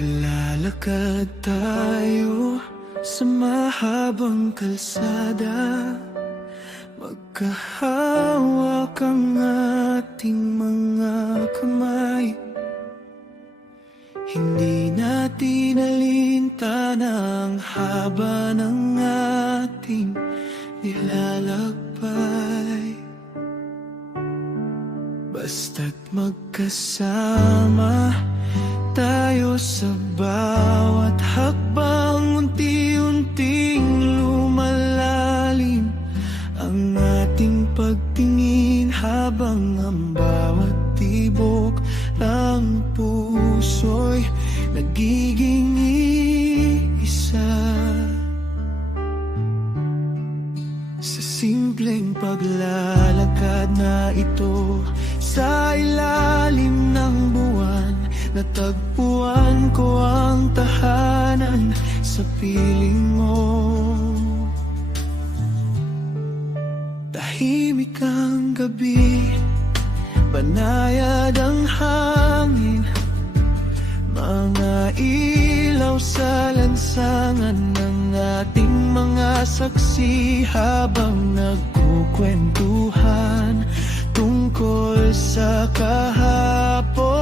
Maglalakad tayo sa mahabang kalsada, magkahawak ang ating mga kamay. Hindi natin alintana ang haba ng ating nilalakbay. Basta't magkasama tayo sa bawat hakbang, unti-unting lumalalim ang ating pagtingin, habang ang bawat tibok ng puso'y nagiging isa. Sa simpleng paglalakad na ito, sa ilalim ng buwan, natagpuan ko ang tahanan sa piling mo. Tahimik ang gabi, banayad ang hangin, mga ilaw sa lansangan ng ating mga saksi, habang nagkukwentuhan tungkol sa kahapon.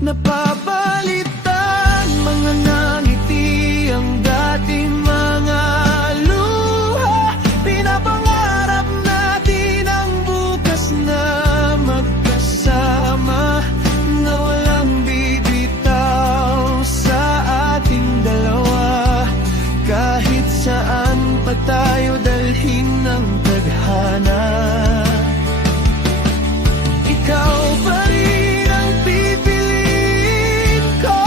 Napapalitan mga ngiti ang dating mga luha, pinapangarap natin ang bukas na magkasama, na walang bibitaw sa ating dalawa. Kahit saan pa tayo dalhin ng tadhana, ikaw pa rin ang pipiliin ko.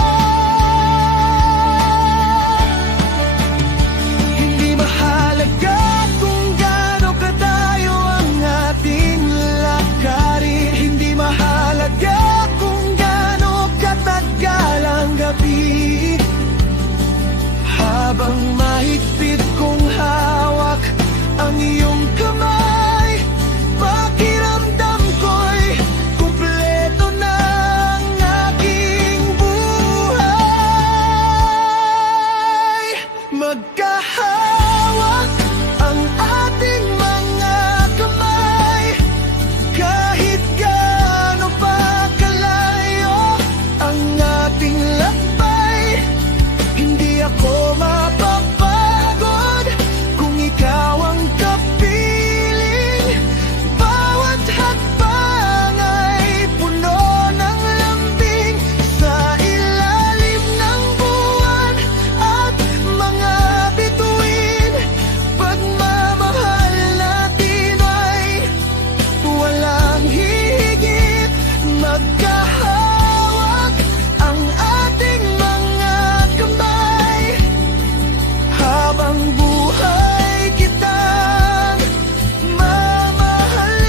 Hindi mahalaga kung gaano kadayo ang ating lakarin, hindi mahalaga kung gaano katagal ang gabi, habang mahigpit kong hawak ang iyong kamay, pakiramdam ko'y kumpleto na ang aking buhay. Magkahawak ang ating mga kamay, kahit gaano pa kalayo ang ating lakbay. Hindi ako mapapagod kung ikaw ang kapiling. Bawat hakbang ay puno ng lambing, sa ilalim ng buwan at mga bituin. Pagmamahal natin ay walang hihigit. Magkahawak ang ating mga kamay, habang buhay kitang mamahalin.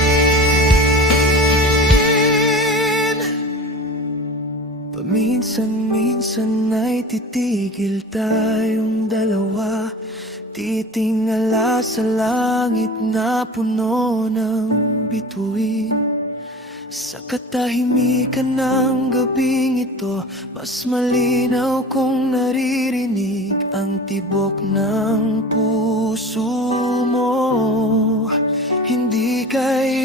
Paminsan-minsan ay titigil tayong dalawa, titingala sa langit na puno ng bituin. Sa katahimikan ng gabing ito, mas malinaw kong naririnig ang tibok ng puso mo. Hindi kaya